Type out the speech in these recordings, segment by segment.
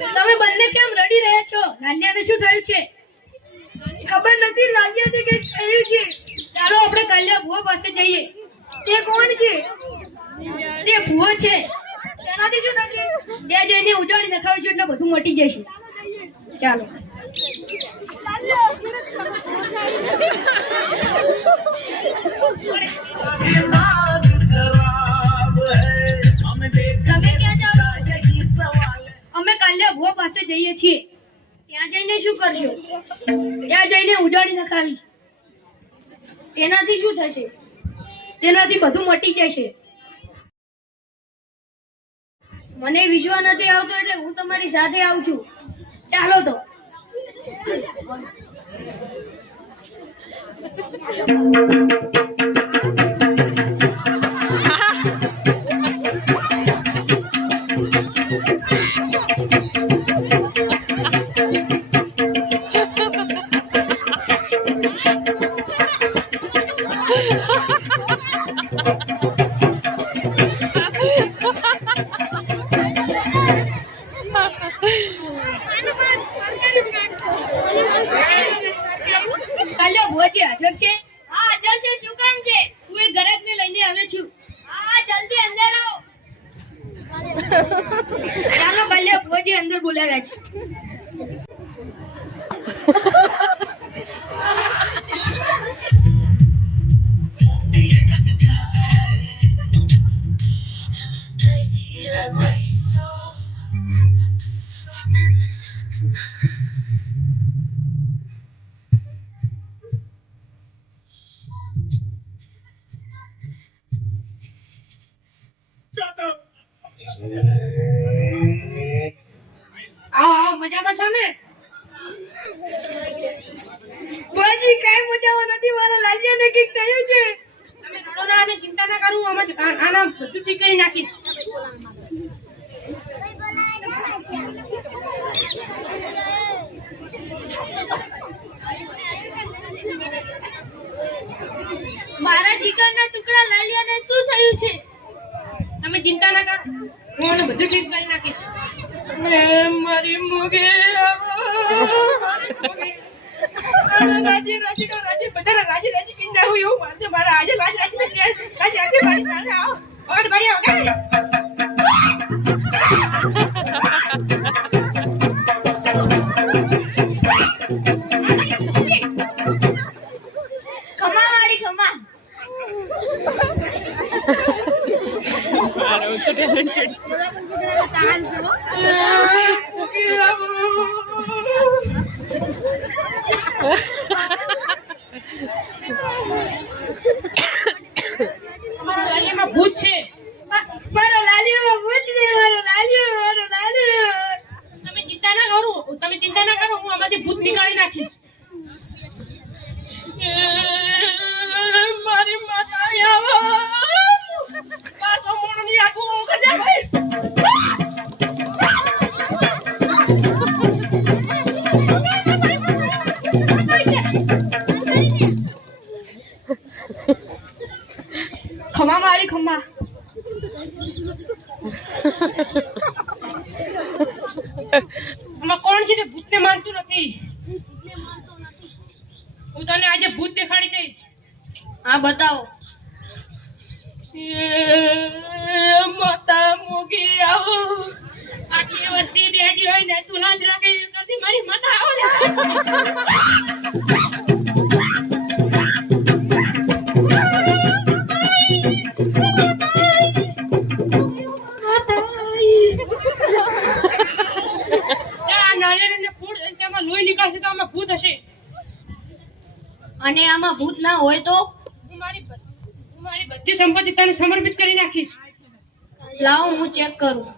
તમે બંને કેમ રડી રહ્યા છો? લાલિયાને શું થયું છે? ખબર નથી, લાલિયાને કંઈક થયું છે. ચાલો આપણે કાલિયા ભુવા પાસે જઈએ. તે કોણ છે? તે ભુવો છે. તેનાથી શું થશે? ત્યાં જઈને ઉજાડી નખાવીશું એટલે બધું મટી જશે. ચાલો. તમે ક્યાં જાઓ છો? અમે કાલિયા ભુવા પાસે જઈએ છીએ. ત્યાં જઈને શું કરશો? ત્યાં જઈને ઉજાડી નખાવીશ. તેનાથી શું થશે? તેનાથી બધું મટી જશે. મને વિશ્વાસ નથી આવતો એટલે હું તમારી સાથે આવું છું. ચાલો તો. કાલિયા ભુવાજી હાજર છે? હા, હાજર છે. શું કામ છે? હું એક ગ્રાહકને લઈને આવ્યો છું. હા, જલ્દી અંદર આવો. ચાલો કાલિયા ભુવાજી અંદર બોલાવ્યા છે. આવો મજામાં છો ને? ભુવાજી, કાંઈ મજામાં નથી. મારા લાલિયાને કંઈક થયું છે. તમે રડો ના અને ચિંતા ના કરો. અમે આના બધું ઠીક કરી નાખીશ. મારા જીગરના ટુકડા લાલિયાને શું થયું છે? તમે ચિંતા ના કરો. હું આને બધું ઠીક કરી નાખીશ. મારી મોગે રાજી રાજી નો રાજી બધા રાજી રાજી કઈ ના એવું મારજે. મારા આજે રાજી રાજી રાજી રાજી રાજી આવો ઓડ બળિયા વગર. ખમા મારી ખમા. લાલિયામાં ભૂત છે. મારા લાલિયામાં ભૂત છે. મારો લાલિયો. તમે ચિંતા ના કરો. તમે ચિંતા ના કરો. હું આમાંથી ભૂત નીકાળી નાખીશ. મારી માતા આવો. પાછો મોણની આખું કર્યા ભાઈ. ખમા મારી ખમા. આમાં કોણ છે તે ભૂતને માનતું નથી? હું તને આજે ભૂત દેખાડી દઈશ. હા બતાવો. માતા મોગી આવો. આટલી વસ્તી બેઠી હોય ને તું લાજ રાખે કરતી મારી માતા આવો ને. અને આમાં ભૂત ના હોય તો હું મારી બધી સંપત્તિ તને સમર્પિત કરી નાખીશ. લાવો હું ચેક કરું.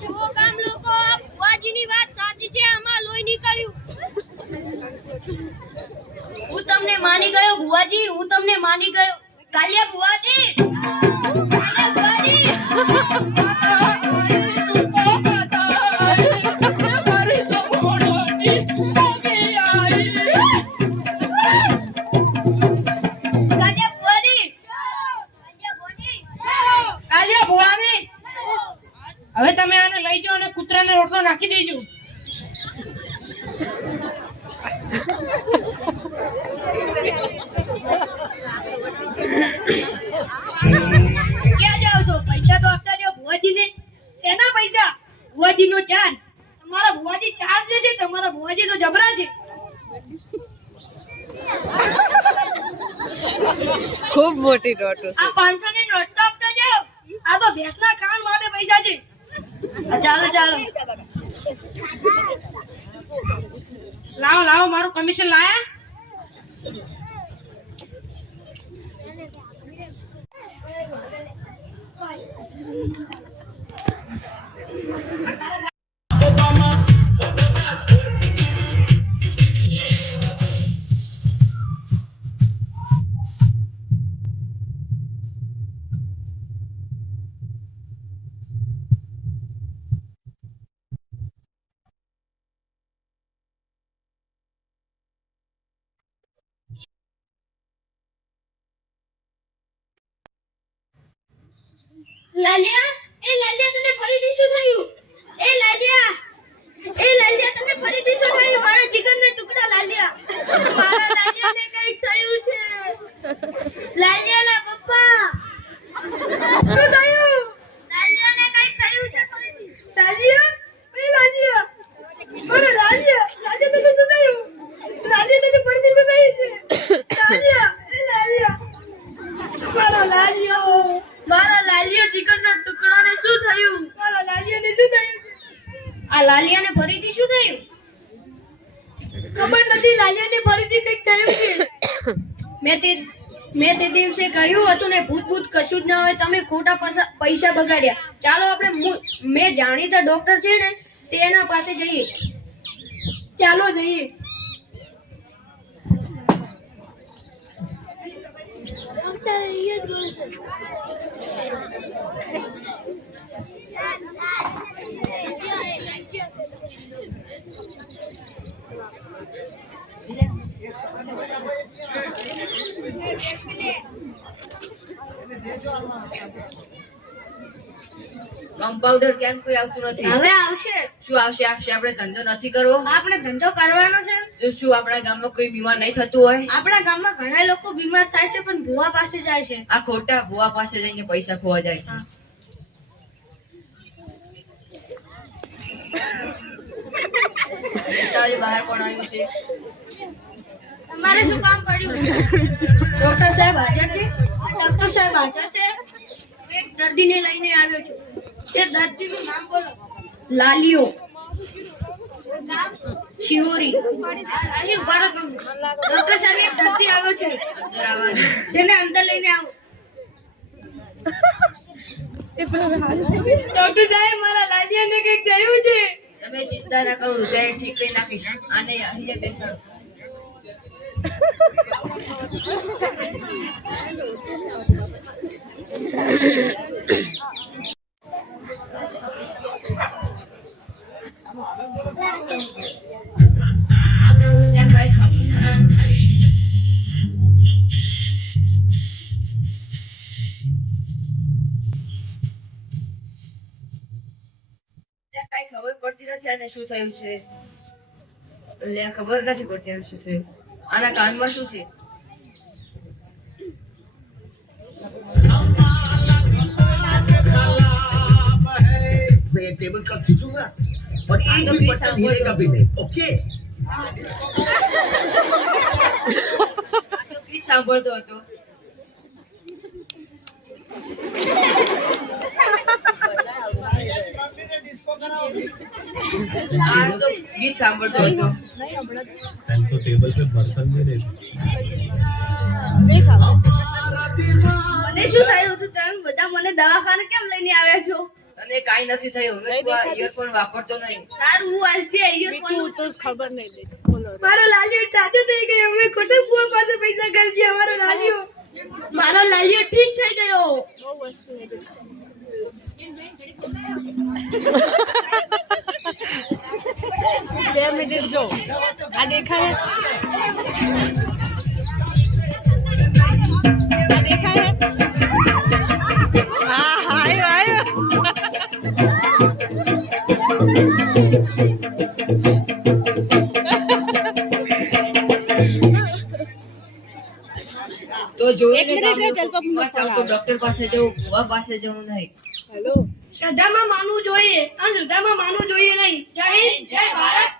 જુઓ ગામ લોકો, ભુવાજીની વાત સાચી છે. આમાં લોહી નીકળ્યું. હું તમને માની ગયો ભુવાજી. હું તમને માની ગયો. કાલિયા ભુવાજી. કાલિયા ભુવાજી. ખૂબ મોટી નોટ છે. આ 500 ની નોટ તો આપતા જાઓ. આ તો ભેંસના ખાણ માટે પૈસા છે. ચાલો ચાલો લાવો લાવો મારું કમિશન લાયા. લાલિયા તને ફરીથી શું થયું? એ લાલિયા તને ફરીથી શું થયું? મારા જીગરના ટુકડા લાલિયા, મારા લાલિયાને કંઈક થયું છે. લાલિયાના પપ્પા શું થયું? લાલિયાને કંઈક થયું છે ફરીથી. લાલિયા મારા લાલિયા તને શું થયું? લાલિયા તને ફરીથી શું થયું છે? લાલિયા મારા લાલિયો જીગરના ટુકડાને શું થયું? મારા લાલિયાને શું થયું? આ લાલિયાને ફરીથી શું થયું? ખબર નથી. લાલિયાને ફરીથી કંઈક થયું છે. મેં તે દિવસે કહ્યું હતું ને, ભૂત કશું જ ના હોય. તમે ખોટા પૈસા બગાડ્યા. ચાલો આપણે મેં જાણીતા ડોક્ટર છે ને તેના પાસે જઈએ. ચાલો જઈએ. કમ્પાઉન્ડર ક્યાંક કોઈ આવતું નથી. હવે આવશે. શું આવશે? આપણે ધંધો નથી કરવો. આપણે ધંધો કરવાનો છે. જો શું આપણા ગામમાં કોઈ બીમાર નહીં થતું હોય? આપણા ગામમાં ઘણા લોકો બીમાર થાય છે પણ ભુવા પાસે જાય છે. આ ખોટા ભુવા પાસે જઈને પૈસા ખોવા જાય છે. બહાર કોણ આવ્યું છે? તમારે શું કામ પડ્યું? ડોક્ટર સાહેબ હાજર છે? ડોક્ટર સાહેબ હાજર છે. એક દર્દીને લઈને આવ્યો છું. તે દર્દીનું નામ બોલો. લાલિયો. શિહોરી. અહીં ઉભા રહો તમે. ડોક્ટર સાહેબ એક દર્દી આવ્યો છે. અંદર આવવા દે. તેને અંદર લઈને આવો. ડોક્ટર સાહેબ મારા લાલિયાને કંઈક થયું છે. તમે ચિંતા ના કરો, ત્યારે ઠીક કરી નાખીશ. આને અહીંયા બેસાડો. કઈ ખબર પડતી નથી આને શું થયું છે. ખબર નથી પડતી આને શું થયું. આના કાનમાં શું છે? मैं ये टेबल का खींचूंगा और एक भी पत्ता हिलेगा भी नहीं. ओके? આ તો ગીત સાંભળતો હતો. આ તો ગીત સાંભળતો હતો. तो टेबल पे बर्तन भी नहीं. મને શું થયું હતું? તમે બધા મને દવાખાને કેમ લઈને આવ્યા છો? તને કાઈ નથી થયું. હવે તું આ ઇયરફોન વાપરતો નહીં. સારું, હું આજથી ઇયરફોન તો ખબર નહીં. મારો લાલિયો તાજો થઈ ગયો. અમે ખોટા ભુવા પાસે પૈસા કરી દીધા. મારો લાલિયો ઠીક થઈ ગયો. બે મિનિટ જો આ દેખાય. હા આવ્યો. તો જોઈને ડોક્ટર પાસે જવું, ભુવા પાસે જવું નહીં. શ્રદ્ધામાં માનવું જોઈએ. અંધશ્રદ્ધામાં માનવું જોઈએ નહીં. જય હિન્દ, જય ભારત.